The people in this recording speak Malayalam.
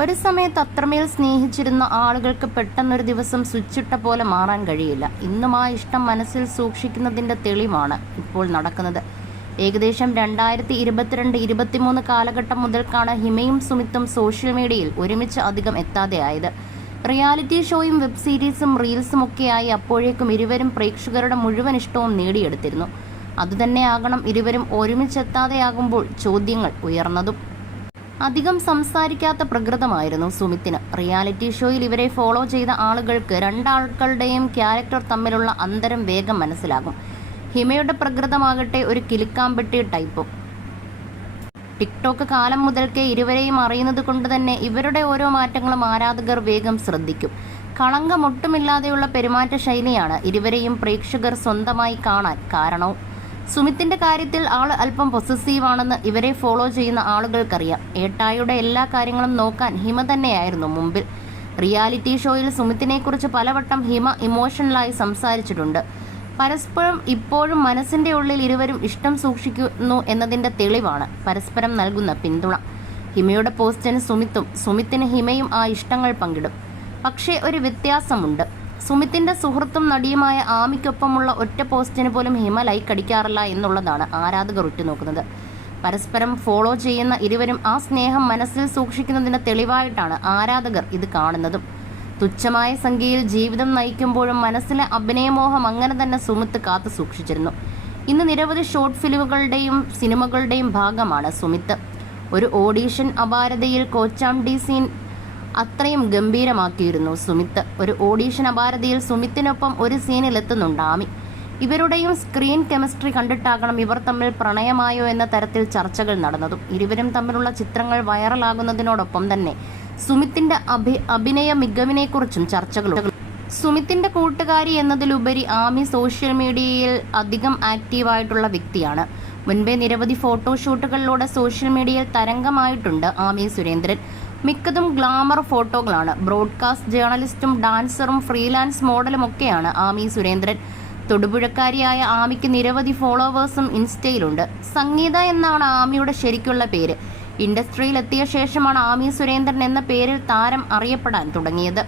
ഒരു സമയത്ത് അത്രമേൽ സ്നേഹിച്ചിരുന്ന ആളുകൾക്ക് പെട്ടെന്നൊരു ദിവസം സ്വിച്ചിട്ട പോലെ മാറാൻ കഴിയില്ല. ഇന്നും ആ ഇഷ്ടം മനസ്സിൽ സൂക്ഷിക്കുന്നതിൻ്റെ തെളിവാണ് ഇപ്പോൾ നടക്കുന്നത്. ഏകദേശം 2022-23 കാലഘട്ടം മുതൽക്കാണ് ഹിമയും സുമിത്തും സോഷ്യൽ മീഡിയയിൽ ഒരുമിച്ച് അധികം എത്താതെയായത്. റിയാലിറ്റി ഷോയും വെബ് സീരീസും റീൽസും ഒക്കെയായി അപ്പോഴേക്കും ഇരുവരും പ്രേക്ഷകരുടെ മുഴുവൻ ഇഷ്ടവും നേടിയെടുത്തിരുന്നു. അതുതന്നെയാകണം ഇരുവരും ഒരുമിച്ചെത്താതെയാകുമ്പോൾ ചോദ്യങ്ങൾ ഉയർന്നതും. അധികം സംസാരിക്കാത്ത പ്രകൃതമായിരുന്നു സുമിത്തിന്. റിയാലിറ്റി ഷോയിൽ ഇവരെ ഫോളോ ചെയ്ത ആളുകൾക്ക് രണ്ടാൾക്കളുടെയും ക്യാരക്ടർ തമ്മിലുള്ള അന്തരം വേഗം മനസ്സിലാകും. ഹിമയുടെ പ്രകൃതമാകട്ടെ ഒരു കിലുക്കാമ്പെട്ടി ടൈപ്പും. ടിക്ടോക്ക് കാലം മുതൽക്കേ ഇരുവരെയും അറിയുന്നത് കൊണ്ട് തന്നെ ഇവരുടെ ഓരോ മാറ്റങ്ങളും ആരാധകർ വേഗം ശ്രദ്ധിക്കും. കളങ്കമൊട്ടുമില്ലാതെയുള്ള പെരുമാറ്റ ശൈലിയാണ് ഇരുവരെയും പ്രേക്ഷകർ സ്വന്തമായി കാണാൻ കാരണവും. സുമിത്തിന്റെ കാര്യത്തിൽ ആൾ അല്പം പൊസസീവാണെന്ന് ഇവരെ ഫോളോ ചെയ്യുന്ന ആളുകൾക്കറിയാം. ഏട്ടായിയുടെ എല്ലാ കാര്യങ്ങളും നോക്കാൻ ഹിമ തന്നെയായിരുന്നു മുമ്പിൽ. റിയാലിറ്റി ഷോയിൽ സുമിത്തിനെക്കുറിച്ച് പലവട്ടം ഹിമ ഇമോഷണലായി സംസാരിച്ചിട്ടുണ്ട്. പരസ്പരം ഇപ്പോഴും മനസ്സിന്റെ ഉള്ളിൽ ഇരുവരും ഇഷ്ടം സൂക്ഷിക്കുന്നു എന്നതിന്റെ തെളിവാണ് പരസ്പരം നൽകുന്ന പിന്തുണ. ഹിമയുടെ പോസ്റ്റിന് സുമിത്തിന് ഹിമയും ആ ഇഷ്ടങ്ങൾ പങ്കിടും. പക്ഷേ ഒരു വ്യത്യാസമുണ്ട്. സുമിത്തിന്റെ സുഹൃത്തും നടിയുമായ ആമിക്കൊപ്പമുള്ള ഒറ്റ പോസ്റ്റിന് പോലും ഹിമ ലൈക്ക് അടിക്കാറില്ല എന്നുള്ളതാണ് ആരാധകർ ഉറ്റുനോക്കുന്നത്. പരസ്പരം ഫോളോ ചെയ്യുന്ന ഇരുവരും ആ സ്നേഹം മനസ്സിൽ സൂക്ഷിക്കുന്നതിന്റെ തെളിവായിട്ടാണ് ആരാധകർ ഇത് കാണുന്നതും. തുച്ഛമായ സംഖ്യയിൽ ജീവിതം നയിക്കുമ്പോഴും മനസ്സിലെ അഭിനയമോഹം അങ്ങനെ തന്നെ സുമിത്ത് കാത്തു സൂക്ഷിച്ചിരുന്നു. ഇന്ന് നിരവധി ഷോർട്ട് ഫിലിമുകളുടെയും സിനിമകളുടെയും ഭാഗമാണ് സുമിത്ത്. ഒരു ഓഡീഷൻ അപാരതയിൽ കോച്ചാംഡി സീൻ അത്രയും ഗംഭീരമാക്കിയിരുന്നു സുമിത്ത്. ഒരു ഓഡീഷൻ അപാരതയിൽ സുമിത്തിനൊപ്പം ഒരു സീനിൽ എത്തുന്നുണ്ട് ആമി. ഇവരുടെയും സ്ക്രീൻ കെമിസ്ട്രി കണ്ടിട്ടാകണം ഇവർ തമ്മിൽ പ്രണയമായോ എന്ന തരത്തിൽ ചർച്ചകൾ നടന്നതും. ഇരുവരും തമ്മിലുള്ള ചിത്രങ്ങൾ വൈറലാകുന്നതിനോടൊപ്പം തന്നെ സുമിത്തിന്റെ അഭിനയ മികവിനെക്കുറിച്ചും ചർച്ചകളുണ്ട്. സുമിത്തിന്റെ കൂട്ടുകാരി എന്നതിലുപരി ആമി സോഷ്യൽ മീഡിയയിൽ അധികം ആക്റ്റീവായിട്ടുള്ള വ്യക്തിയാണ്. മുൻപേ നിരവധി ഫോട്ടോഷൂട്ടുകളിലൂടെ സോഷ്യൽ മീഡിയയിൽ തരംഗമായിട്ടുണ്ട് ആമി സുരേന്ദ്രൻ. മിക്കതും ഗ്ലാമർ ഫോട്ടോകളാണ്. ബ്രോഡ്കാസ്റ്റ് ജേർണലിസ്റ്റും ഡാൻസറും ഫ്രീലാൻസ് മോഡലും ഒക്കെയാണ് ആമി സുരേന്ദ്രൻ. തൊടുപുഴക്കാരിയായ ആമിക്ക് നിരവധി ഫോളോവേഴ്സും ഇൻസ്റ്റയിലുണ്ട്. സംഗീത എന്നാണ് ആമിയുടെ ശരിക്കുള്ള പേര്. ഇൻഡസ്ട്രിയിൽ എത്തിയ ശേഷമാണ് ആമി സുരേന്ദ്രൻ എന്ന പേരിൽ താരം അറിയപ്പെടാൻ തുടങ്ങിയത്.